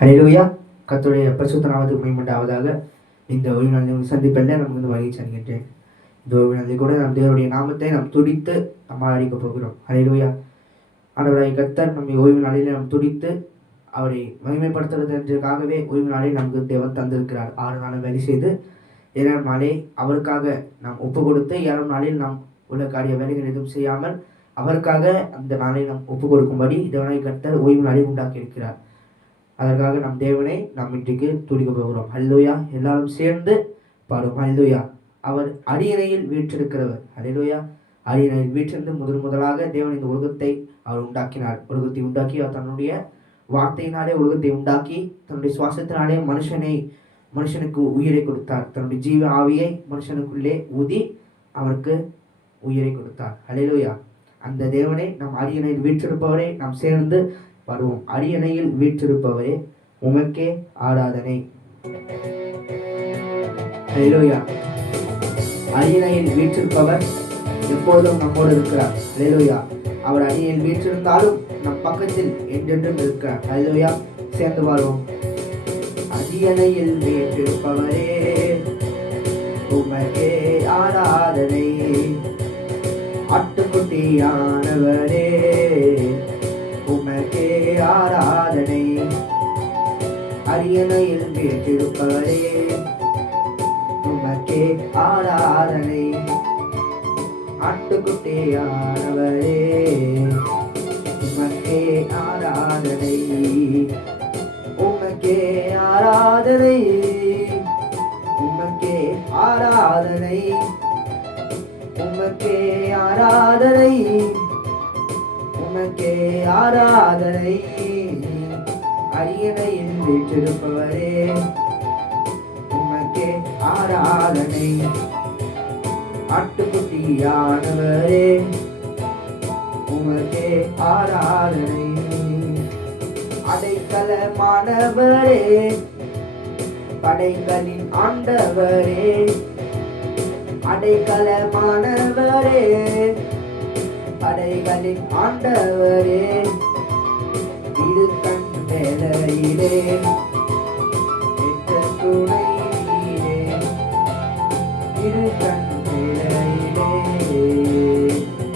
ஹல்லேலூயா. கர்த்தருடைய பரிசுத்த நாமத்துக்கு மகிமையுண்டாவதாக. இந்த ஓய்வு நாளில் சந்திப்பில் நமக்கு வந்து மகிழ்ச்சி அடைகின்றேன். இந்த ஓய்வு நாளில் கூட நம் தேவனுடைய நாமத்தை நாம் துடித்து நம்ம அழைக்கப் போகிறோம். ஹல்லேலூயா. ஆண்டவராகிய கர்த்தர் நம்மை ஓய்வு நாளில் நாம் துடித்து அவரை மகிமைப்படுத்துவதற்காகவே ஓய்வு நாளில் நமக்கு தேவன் தந்திருக்கிறார். 6 நாளும் வேலை செய்து 7 நாளை அவருக்காக நாம் ஒப்பு கொடுத்து 7 நாளில் நாம் உள்ள காரிய வேலைகள் எதுவும் செய்யாமல் அவருக்காக அந்த நாளை நாம் ஒப்பு கொடுக்கும்படி தேவனாகிய கர்த்தர் ஓய்வு நாளை உண்டாக்கி இருக்கிறார். அதற்காக நம் தேவனை நாம் இன்றைக்கு துடிக்க போகிறோம். ஹல்லேலூயா. எல்லாரும் சேர்ந்து பாடுவோம். ஹல்லேலூயா. அவர் அரியணையில் வீற்றிருக்கிறவர். ஹல்லேலூயா. அரியணையில் வீற்றிருந்து முதலாக தேவன் இந்த உலகத்தை அவர் உண்டாக்கினார். உலகத்தை உண்டாக்கி அவர் தன்னுடைய வார்த்தையினாலே உலகத்தை உண்டாக்கி தன்னுடைய சுவாசத்தினாலே மனுஷனுக்கு உயிரை கொடுத்தார். தன்னுடைய ஜீவ ஆவியை மனுஷனுக்குள்ளே ஊதி அவருக்கு உயிரை கொடுத்தார். ஹல்லேலூயா. அந்த தேவனை நம் அரியணையில் வீற்றிருப்பவரை நாம் சேர்ந்து வருவோம். அரியணையில் வீற்றிருப்பவரே உமக்கே ஆராதனை. ஹல்லேலூயா. அரியணையில் வீற்றிருப்பவர் எப்போதும் நம்மோடு இருக்கிறார். ஹல்லேலூயா. அவர் அரியணையில் வீற்றிருந்தாலும் நம் பக்கத்தில் என்றென்றும் இருக்கிறார். ஹல்லேலூயா. சேர்ந்து வருவோம். அரியணையில் வீற்றிருப்பவரே உமக்கே ஆராதனை. ஆட்டுக்குட்டியானவரே உமக்கே ஆராதனை. அரியணையில் வீற்றிருப்பவரே உமக்கே ஆராதனை. ஆட்டுக்குட்டியானவரே உமக்கே ஆராதனை. உமக்கே ஆராதனை. உமக்கே ஆராதனை. உமக்கே ஆராதனை. உமக்கே ஆராதனை. அரியணையில் வீற்றிருப்பவரே உமக்கே ஆராதனை. ஆட்டுக்குட்டியானவரே உமக்கே ஆராதனை. அடைக்கலமானவரே படைகளின் ஆண்டவரே. அடைக்கலமானவரே படைகளின் ஆண்டவரே. இடுக்கண் வேலையிலே என்ற துணை நீரே. இடுக்கண் வேலையிலே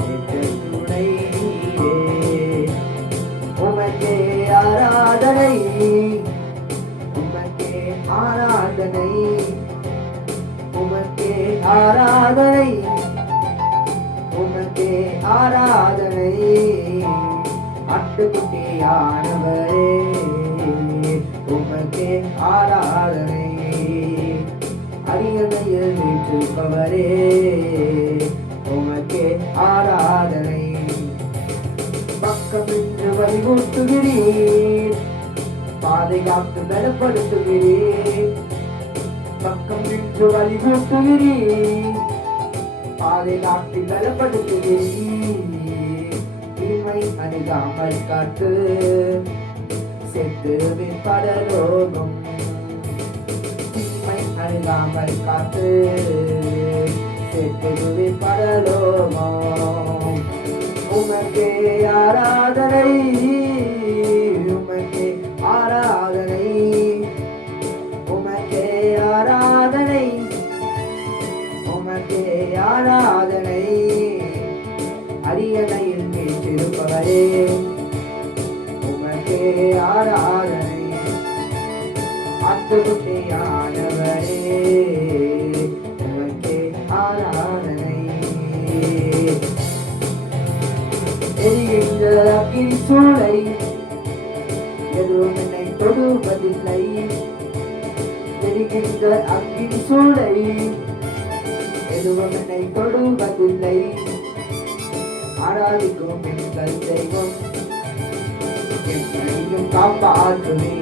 என்ற துணை நீரே. உமக்கே ஆராதனை. உமக்கே ஆராதனை. உமக்கே ஆராதனை. உமக்கே ஆராதனை. ஆட்டுக்குட்டியானவரே உமக்கே ஆராதனை. அரியணையில் வீற்றிருப்பவரே உமக்கே ஆராதனை. பக்கமின்று வழிகூட்டுகிறீர். பாதுகாத்து பலப்படுத்துகிறீர். பக்கம் நின்று வழிகூட்டுகிறீர். பாதுகாத்து பலப்படுத்துகிறீர். தீமை அணுகாமல் காத்து செத்துவின் பரலோகம். தீமை அணுகாமல் காத்து செத்துவின் பரலோகம். உமக்கே ஆராதனை. உமக்கே ஆராதனை. உமக்கே ஆராதனை. உமக்கே ஆராதனை. அரியணையில் வீற்றிருப்பவரே உமக்கே ஆராதனை. ஆட்டுக்குட்டியானவரே உமக்கே ஆராதனை. எரிகின்ற அக்கினி சூளை எதுவும் என்னை தொடுவதில்லை. எரிகின்ற அக்கினி சூளை எதுவும் என்னை தொடுவதில்லை. ஆராதிக்கும் எங்கள் தெய்வம் என்னையும் காப்பாற்றுவே.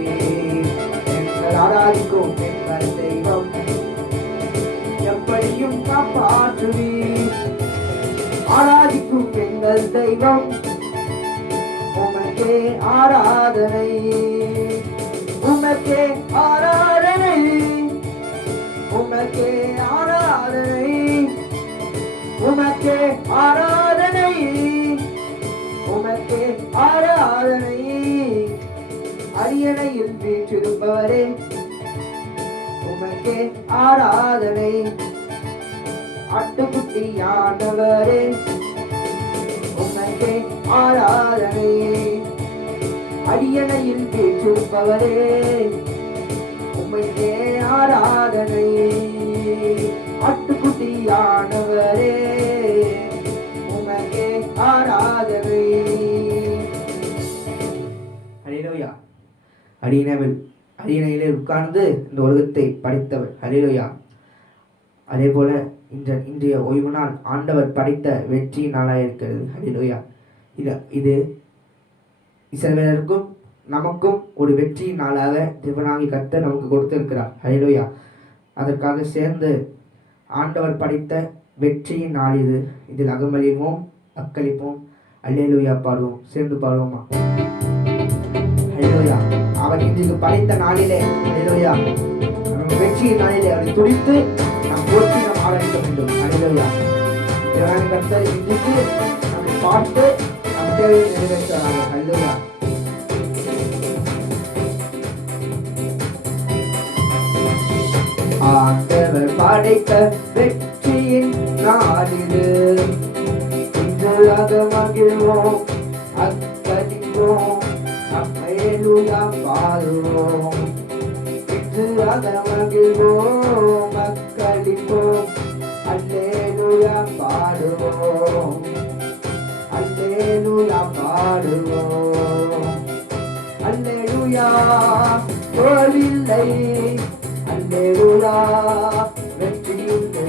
எங்கள் ஆராதிக்கும் எங்கள் தெய்வம் எப்படியும் காப்பாற்றுவே. ஆராதிக்கும் எங்கள் தெய்வம் உமக்கே ஆராதனை. உமக்கே ஆராதனை. உமக்கே ஆராதனை. உமக்கே ஆராதனை. உமக்கே ஆராதனை. அரியணையில் வீற்றிருப்பவரே உமக்கே ஆராதனை. ஆட்டுக்குட்டியானவரே உமக்கே ஆராதனை. அரியணையில் வீற்றிருப்பவரே உமக்கே ஆராதனை. ஆட்டுக்குட்டியானவரே உமக்கே ஆராதனை. ஹல்லேலூயா. அரியணையிலே உட்கார்ந்து இந்த உலகத்தை படைத்தவர். ஹல்லேலூயா. அதே போல இன்றைய ஓய்வு நாள் ஆண்டவர் படைத்த வெற்றி நாளாக இருக்கிறது. ஹல்லேலூயா. இது இஸ்ரவேலருக்கும் நமக்கும் ஒரு வெற்றி நாளாக தேவனாகி கர்த்தர் நமக்கு கொடுத்திருக்கிறார். ஹல்லேலூயா. அதற்காக சேர்ந்து ஆண்டவர் படைத்த வெற்றியின் நாள் இது. இதில் அகமளிப்போம், அக்களிப்போம், அல்லேலூயா பாடுவோம். சேர்ந்து பாடுவோமா? ஹல்லேலூயா. அவர் இன்றைக்கு படைத்த நாளிலே, ஹல்லேலூயா, வெற்றியின் நாளிலே அவரை துடித்து நாம் போற்றி நாம் ஆராதிக்க வேண்டும். ஹல்லேலூயா. தேவனாகிய கர்த்தர் இன்றைக்கு நம்மை பார்த்து நம் தேவையை நிறைவேற்றுவார்கள். ஹல்லேலூயா. ஆண்டவர் படைத்த வெற்றியின் நாளிது. இன்று மகிழ்வோம், அக்களிப்போம், அல்லேலூயா பாடுவோம். இன்று மகிழ்வோம், அக்களிப்போம், அல்லேலூயா பாடுவோம். அல்லேலூயா பாடுவோம். அல்லேலூயா தோல்வில்லை, அல்லேலூயா வெற்றியுண்டு.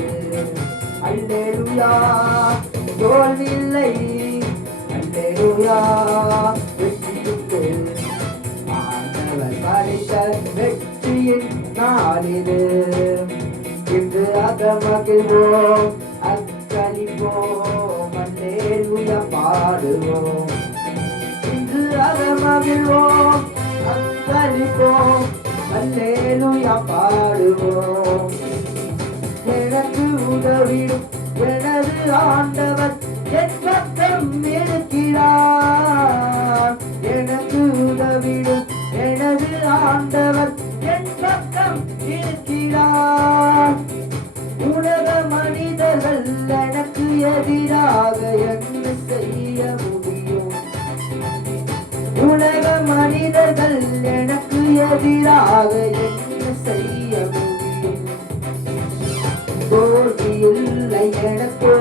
அல்லேலூயா தோல்வில்லை, அல்லேலூயா வெற்றியுண்டு. ஆண்டவர் படைத்த வெற்றியின் நாளிது. இன்று மகிழ்வோம், அக்களிப்போம், அல்லேலூயா பாடுவோம். இன்று மகிழ்வோம், அக்களிப்போம், அல்லேலூயா பாடுவோம். எனக்கு உதவிடும் எனது ஆண்டவர் என் பக்கம் இருக்கிறார். எனக்கு உதவிடும் எனது ஆண்டவர் என் பக்கம் இருக்கிறார். உலக மனிதர்கள் எனக்கு எதிராக என்ன செய்ய முடியும்? உலக மனிதர்கள் எனக்கு எதிராக என்ன செய்ய முடியும்? தோல்வி இல்லை எனக்கு,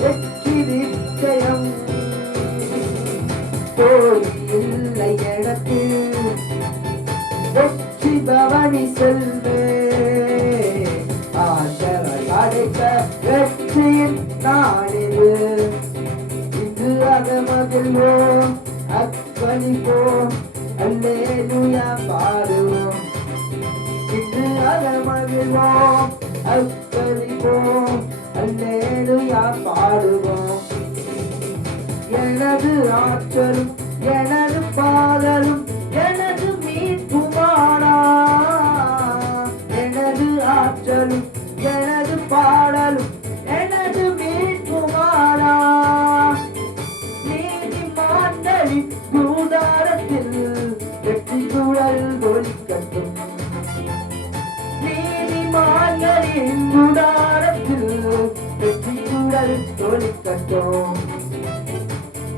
வெற்றி நிச்சயம். தோல்வி இல்லை எனக்கு, வெற்றி பவனி செல்வே. ஆண்டவர் படைத்த வெற்றியின் நாளிது. இன்று மகிழ்வோம், அக்களிப்போம், அல்லேலூயா பாடுவோம். இன்று மகிழ்வோம், அக்களிப்போம், அல்லேலூயா பாடுவோம். எனது ஆற்றலும் எனது பாடலும் எனது மீட்புமானா. எனது ஆற்றலும் எனது பாடலும் எனது மீட்புமானா. நீதிமான்களின் கூடாரத்தில் வெற்றி குழல் ஒலிக்கட்டும். நீதிமான்களின் கூடாரத்தில் வெற்றி குழல் ஒலிக்கட்டும்.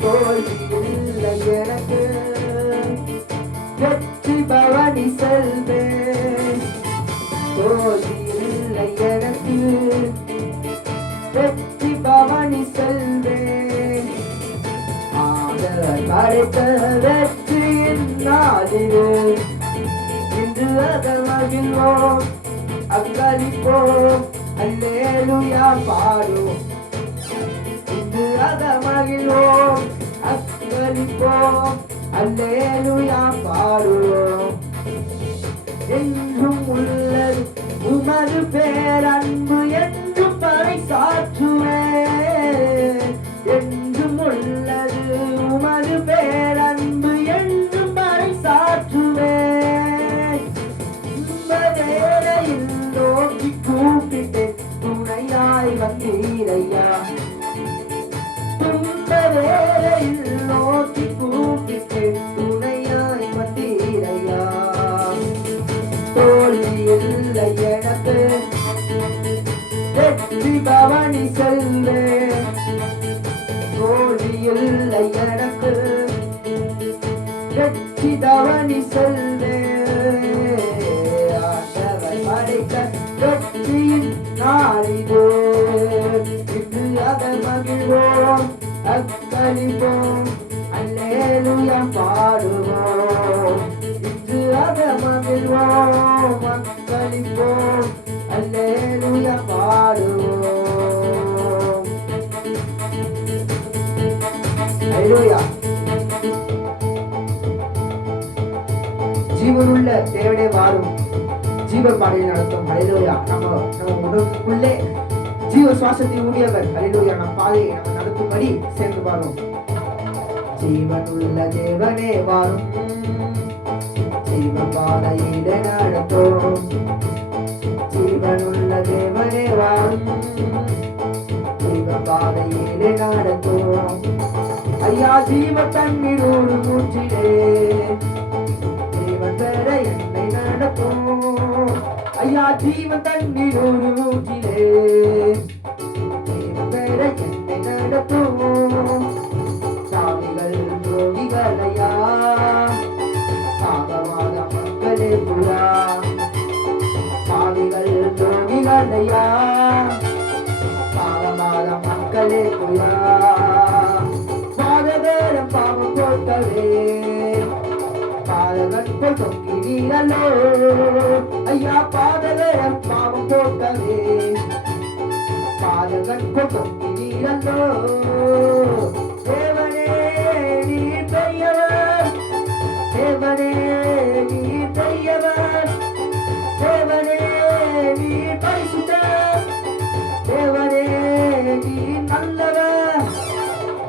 தோல்வி இல்லை எனக்கு, வெற்றி பவனி செல்வேன். தோல்வி இல்லை எனக்கு, வெற்றி பவனி செல்வேன். ஆண்டவர் படைத்த வெற்றியின் நாளிது. இன்று மகிழ்வோம், அக்களிப்போம், அல்லேலூயா பாடுவோம். இன்று மகிழ்வோம், அக்களிப்போம், அல்லேலூயா பாடுவோம். என்றும் உள்ளது உமது பேரன்பு என்று பறைசாற்றுவேன். என்றும் உள்ளது உமது பேரன்பு என்று பறைசாற்றுவேன். இந்த வேளையில் நோக்கி கூப்பிட்டேன், துணையாய் வந்தீரையா. இந்த வேளையில் நோக்கி கூப்பிட்டேன், துணையாய் வந்தீரையா. இல்லை எனக்கு வெற்றி பவனி செல்வேன். தோல்வி இல்லை எனக்கு வெற்றி தவனி செல்வேன். ஆண்டவர் படைத்த வெற்றியின் நாளிதே. இன்று அதை மகிழ்வோம் அக்களிப்போம் அல்லேலூயா பாடுவோம். இன்று அதை மகிழ்வோம் அக்களிப்போம் அல்லேலூயா பாடுவோம். அல்லேலூயா. ஜீவனுள்ள தேவனே வாரும், ஜீவ பாதையை நடத்தும். அல்லேலூயா. நம்ம உடம்புக்குள்ளே ஜீவ சுவாசத்தை ஊழியவர். அல்லேலூயா. நம் பாதையை நம்ம நடத்தும்படி சேர்ந்து பாருவோம். ஜீவனுள்ள தேவனே வாரும், ஜீவ பாதையில நடத்தும். ஜீவனுள்ள தேவனே வாரும், ஜீவ பாதையில நடத்தும். ஐயா ஜீவ தண்ணீர் ஒரு மூச்சிலே ஜீவன் பெற என்னை நடத்தும். ஐயா ஜீவ தண்ணீர் ஒரு மூச்சிலே ஜீவன் பெற என்னை நடத்தும். சாமிகள் துரோகிகளையா பாவமான மக்களே புறா. பாவிகள் துரோகிகளையா பாவமான மக்களே புறா. பாதவேரம் பாவம் போட்டவே பாதகன் போல் தொங்கினீரல்லோ. ஐயா பாதவேரம் பாவம் போட்டவே பாதகன் போல் தொங்கினீரல்லோ. தேவனே நீ பெரியவர், தேவனே நீ பெரியவர், தேவனே நீ பரிசுத்தர், தேவனே நீ நல்லவர்.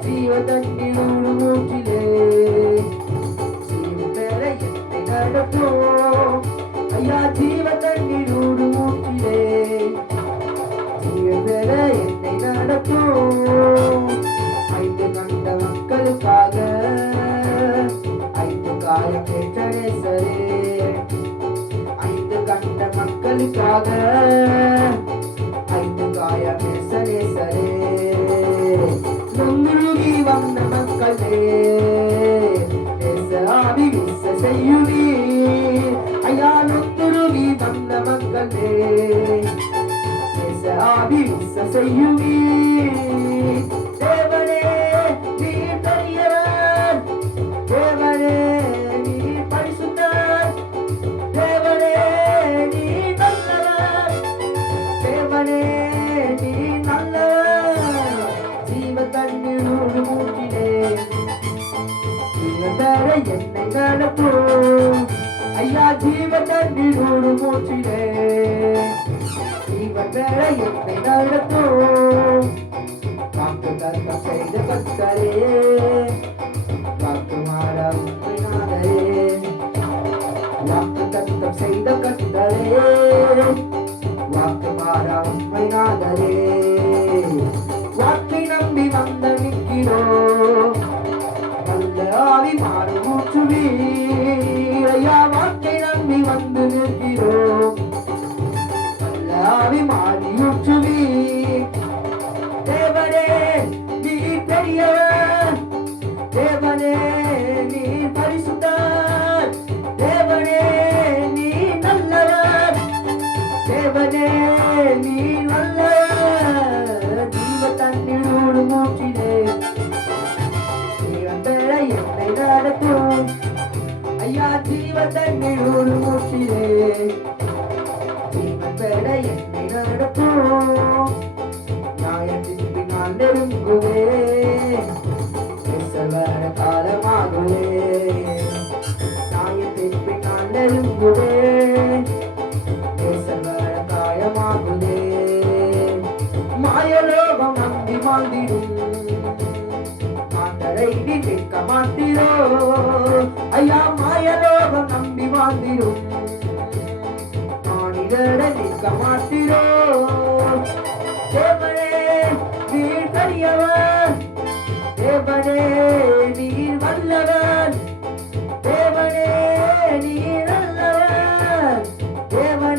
ஜீவ தண்ணீர் ஒரு மூச்சிலே ஜீவன் பெற என்னை நடத்தும். ஐயா ஜீவ தண்ணீர் ஒரு மூச்சிலே ஜீவன் பெற என்னை நடத்தும். ஐந்து கண்ட மக்களுக்காக ஐந்து காயம் பெற்ற நேசரே. ஐந்து கண்ட மக்களுக்காக ஐந்து காயம் பெற்ற நேசரே. நொந்துருகி வந்த மக்களே ஆவி வீச செய்யுவி. ஐயா நொந்துருகி வந்த மக்களே ஆவி வீச செய்யுவி. தேவனே நீ பெரியவர், தேவனே நீ பரிசுத்தர், தேவனே நீ நல்லவர், தேவனே நீ நல்லவர். ஜீவ தண்ணீர் ஒரு மூச்சிலே ஜீவன் பெற என்னை நடத்தும். ஐயா ஜீவ தண்ணீர் ஒரு மூச்சிலே ஜீவன் பெற என்னை நடத்தும். வாக்கு தத்தம் செய்த கர்த்தரே வாக்கு மாற உம்மை நாதரே. வாக்கு தத்தம் செய்த கர்த்தரே வாக்கு மாற உம்மை நாதரே. வாக்கை நம்பி வந்த நிற்கிறோம் நல்ல ஆவி மாறு ஊற்றுவி. ஐயா வாக்கை நம்பி வந்து நிற்கிறோம் நல்ல ஆவி மாறி ஊற்றுவி. தேவனே நீ பெரியவர், தேவனே நீ பரிசுத்தர், தேவனே நீ நல்லவர், தேவனே நீ நல்லவர். ஜீவ தண்ணீர் ஒரு மூச்சிலே ஜீவன் பெற என்னை நடத்தும். ஐயா ஜீவ தண்ணீர் ஒரு மூச்சிலே ஜீவன் பெற என்னை நடத்தும். நியாயத்தின் பின்னால் நெருங்குவே வர காலமாகுவே. நியாயத்தின் பின்னால் நெருங்குவே வர காயமாகுவே. மாயலோகம் நம்பி மாந்திடும் மாந்தரை நிற்க மாத்திரோ. ஐயா மாயலோகம் நம்பி மாந்திடும் மானிடரை நிற்க மாத்திரோ. தேவனே நீர் பெரியவர், தேவனே நீர் வல்லவர், தேவனே நீர் நல்லவர், தேவனே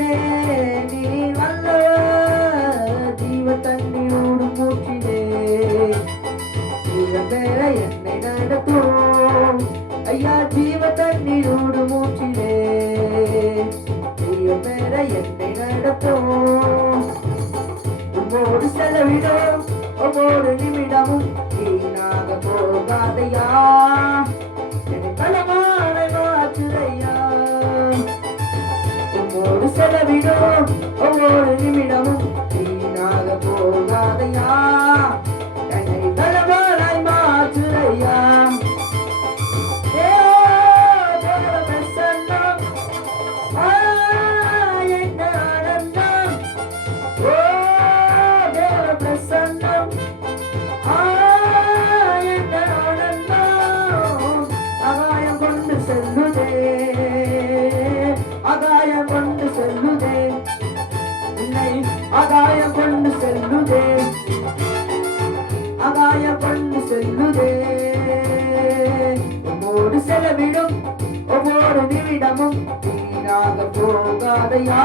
செலவிடும் ஒவ்வொரு நிமிடமும் வீணாக போகாதையா, என்னை பலவானாய் மாற்றுதையா. தேவ பிரசன்னம் என்ன ஆனந்தம், ஓ தேவ பிரசன்னம் என்ன ஆனந்தம். ஆகாயம் கொண்டு செல்லுதே, ஆகாயம் கொண்டு செல்லுதே, உன்னை ஆகாயம் கொண்டு செல்லுதே, ஆகாயம் கொண்டு செல்லுதே. உம்மோடு செலவிடும் ஒவ்வொரு நிமிடமும் வீணாக போகாதையா,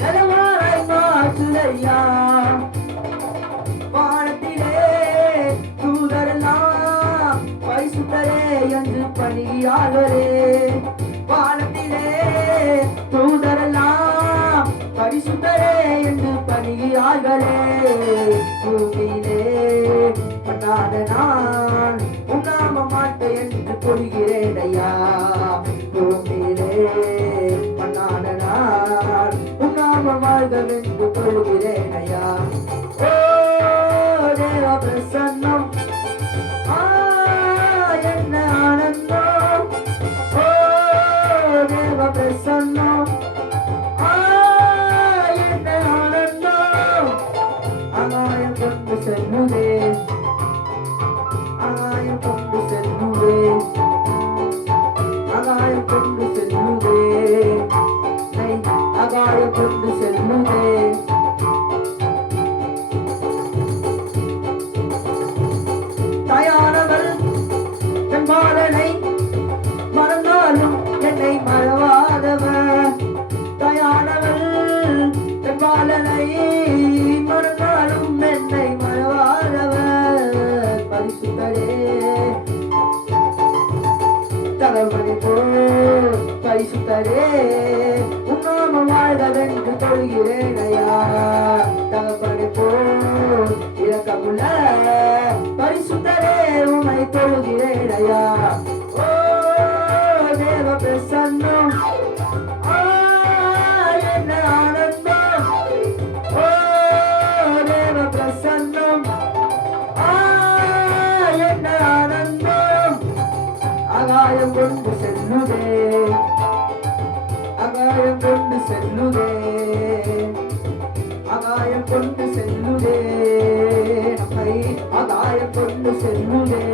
செலவாய் மாற்றுதையா. வானத்திலே தூதரெல்லாம் பரிசுத்தரே என்று பணியாளரே, வானத்திலே தூதரெல்லாம் பரிசுத்தரே என்று பணியாளரே. பூமியிலே பண்ணாத நான் உண்ணாம மாட்டேன் என்று கொள்கிறேன் ஐயா, பூமியிலே பண்ணாத நான் உண்ணாம வாழ்கவென்று கொள்கிறேன் ஐயா. ஓ தேவ பிரசன்னம் என்ன ஆனந்தம், ஓ தேவ பிரசன்னம் என்ன ஆனந்தம். ஆகாயம் கொண்டு செல்லுதே, ஆகாயம் கொண்டு செல்லுதே, ஆகாயம் கொண்டு செல்லுதே, ஆகாயம் கொண்டு செல்லுதே. தாயானவள் தன் பாலனை மறந்தாலும் என்னை மறவாதவர், தாயானவள் தன் பாலனை மறந்தாலும் என்னை மறவாதவர். பரிசுத்தரே தலைவனை போல் பரிசுத்தரே உண்ணாம வாழ்கவென்று கொள்கிறேன் ஐயா, தகப்பனை போல் இலக்கமுள்ள பரிசுத்தரே உம்மை தொழுகிறேன் ஐயா. ஓ தேவ பிரசன்னம் என்ன ஆனந்தம், ஓ தேவ பிரசன்னம் என்ன ஆனந்தம். ஆகாயம் கொண்டு செல்லுதே, ஆகாயம் கொண்டு செல்லுதே, ஆகாயம் கொண்டு செல்லுதே, நம்மை ஆகாயம் கொண்டு செல்லுதே.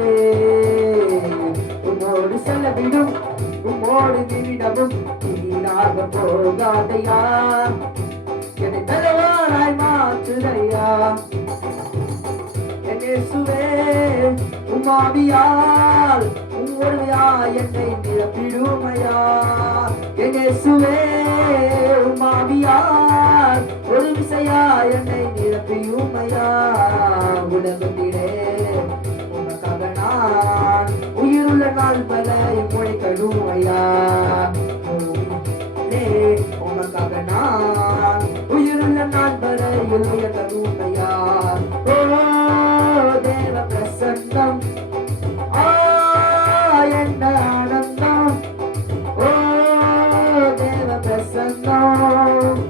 உம்மோடு செலவிடும் உம்மோடு நிமிடமும் வீணாக போகாதையா, என்னை பலவானாய் மாற்றுதையா. என் இயேசுவே உம்மாவியால் உம்முடையா என்னை நிரப்பிடுமையா, என் இயேசுவே உம்மாவியால் ஒரு விசையா என்னை நிரப்பியுமையா. உலகத்திலே உமக்காக நான் உயிருள்ள நாள் பல முளைக்கடுமையா, உமக்காக நான் உயிருள்ள நாள் பல உயர்கடுமையா. ஓ தேவ பிரசன்னம் என்ன ஆனந்தம், ஓ தேவ பிரசன்னம்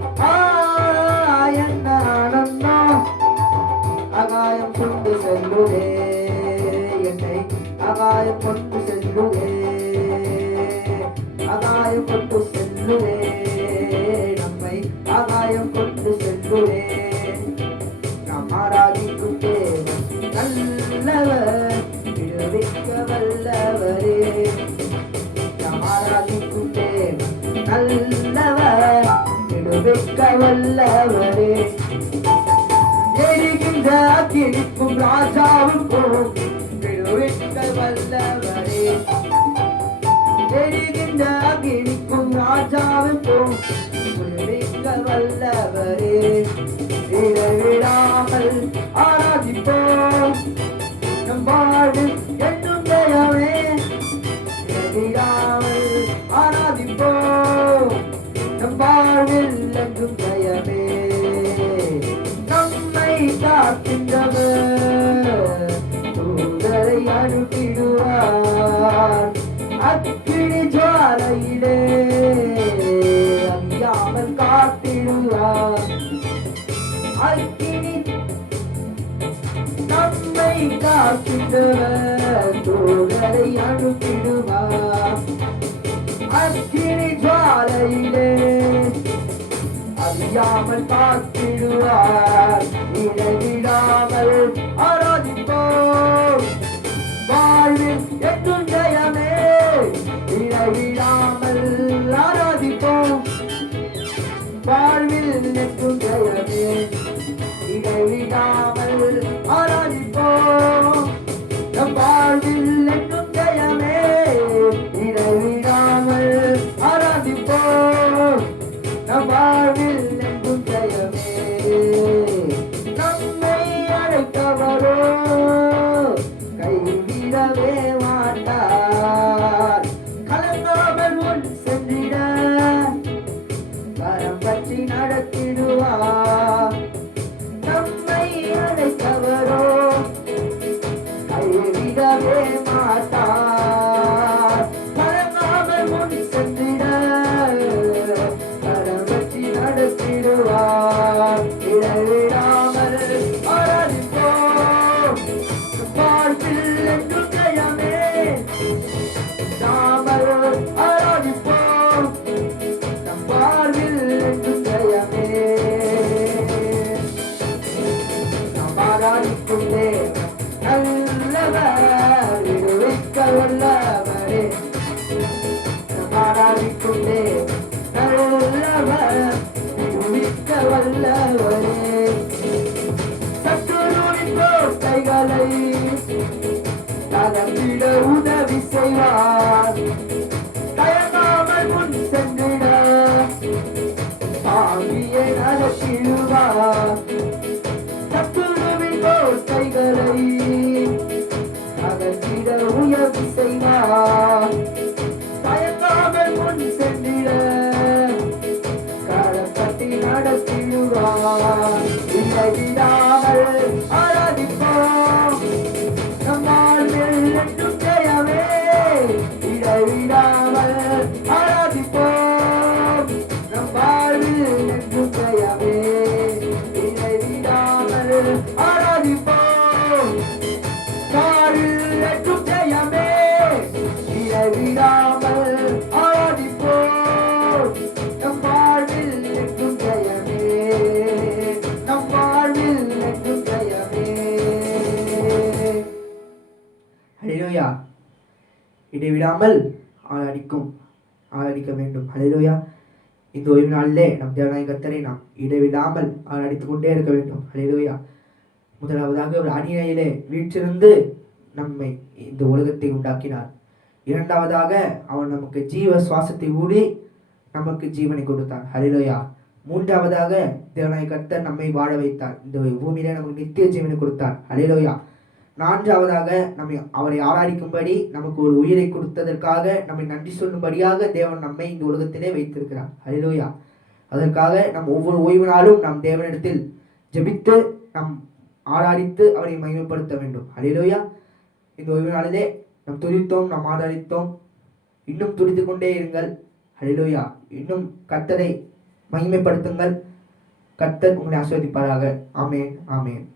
என்ன ஆனந்தம். ஆகாயம் கொண்டு செல்லுதே என்னை, ஆகாயம் கொண்டு செல்லுதே, ஆகாயம் கொண்டு செல்லுதே நம்மை, ஆகாயம் கொண்டு செல்லுதே. நாம் ஆராதிக்கும் தேவன் நல்லவர், விடுவிக்க வல்லவரே. நாம் ஆராதிக்கும் தேவன் நல்லவர், விடுவிக்க வல்லவரே. எரிகின்ற அக்கினிக்கும் ராஜாவுக்கும் விடுவிக்க வல்லவரே, எரிகின்ற அக்கினிக்கும் ராஜாவுக்கும் விடுவிக்க வல்லவரே. இடைவிடாமல் ஆராதிப்போம் நம் வாழ்வு என்னும் ஜெயமே, இடைவிடாமல் ஆராதிப்போம் நம் வாழ்வில் என்றும் ஜெயமே. நம்மை காக்கின்றவர் தூதரை அனுப்பிடுவார், அக்கினி ஜுவாலையிலே காக்கின்றவர் தூதரை அனுப்பிடுவார். அக்கினி ஜுவாலையிலே அறியாமல் காத்திடுவார். இடைவிடாமல் ஆராதிப்போம் வாழ்வில் என்றும் ஜெயமே. இடைவிடாமல் ஆராதிப்போம் வாழ்வில் என்றும் ஜெயமே. இடைவிடாமல் ஆராதிப்போம் நம் வாழ்வில் என்றும் ஜெயமே. இடைவிடாமல் ஆராதிப்போம் நம் வாழ்வில் என்றும் ஜெயமே. நம்மை அழைத்தவரோ கைவிடவே மாட்டார். கலங்காமல் முன் சென்றிட கரம் பற்றி நடத்திடுவார். நம்மை அழைத்தவரோ கைவிடவே மாட்டார். கலங்காமல் முன் சென்றிட கரம் பற்றி நடத்திடுவார். இடைவிடாமல் ஆராதிப்போம் வாழ்வில் என்றும் ஜெயமே. நாமல் ஆராதிப்போம் நம் வாழ்வில் என்றும் ஜெயமே. நாம் ஆராதிக்கும் தேவன் நல்லவர், விடுவிக்க வல்லவரே. நாம் ஆராதிக்கும் தேவன் நல்லவர், விடுவிக்க வல்லவரே. சத்துருவின் கோட்டைகளை தகர்த்திட உதவி செய்வார். தயங்காமல் முன் சென்றிட பாவியை நடத்திடுவார். சத்துருவின் கோட்டைகளை தகர்த்திட உதவி செய்வார். தயங்காமல் முன் சென்றிட கரப்பட்டி நடத்திடுவார். இடைவிடாமல் ஆராதிப்போம் நம் வாழ்வில் என்றும் ஜெயமே. இடைவிடாமல் ஆராதிப்போம் நம் வாழ்வில் என்றும் ஜெயமே. இடைவிடாமல் ஆராதிப்போம் வாழ்வில் என்றும் ஜெயமே. இடைவிடாமல் ஆராதிப்போம் நம் வாழ்வில் என்றும் ஜெயமே. நம் வாழ்வில் என்றும் ஜெயமே. ஹல்லேலூயா. இடைவிடாமல் ஆராதிக்க வேண்டும். ஹல்லேலூயா. இந்த ஓய்வு நாளிலே நம் தேவனாகிய கர்த்தரை நாம் இடைவிடாமல் ஆராதித்துக் கொண்டே இருக்க வேண்டும். ஹல்லேலூயா. முதலாவதாக ஒரு அடிநிலையிலே வீற்றிருந்து நம்மை இந்த உலகத்தை உண்டாக்கினார். இரண்டாவதாக அவர் நமக்கு ஜீவ சுவாசத்தை ஊடி நமக்கு ஜீவனை கொடுத்தார். ஹல்லேலூயா. மூன்றாவதாக தேவனாகிய கர்த்தர் நம்மை வாழ வைத்தார். இந்த பூமியிலே நமக்கு நித்திய ஜீவனை கொடுத்தார். ஹல்லேலூயா. நான்காவதாக நம்மை அவரை ஆராதிக்கும்படி நமக்கு ஒரு உயிரை கொடுத்ததற்காக நம்மை நன்றி சொல்லும்படியாக தேவன் நம்மை இந்த உலகத்திலே வைத்திருக்கிறார். ஹல்லேலூயா. அதற்காக நம் ஒவ்வொரு ஓய்வு நாளும் நம் தேவனிடத்தில் ஜெபித்து நம் ஆராதித்து அவரை மகிமைப்படுத்த வேண்டும். ஹல்லேலூயா. இந்த ஓய்வு நாளிலே நாம் துதித்தோம், நாம் ஆராதித்தோம். இன்னும் துதித்து கொண்டே இருங்கள். ஹல்லேலூயா. இன்னும் கர்த்தரை மகிமைப்படுத்துங்கள். கர்த்தர் உங்களை ஆசீர்வதிப்பாராக. ஆமென், ஆமென்.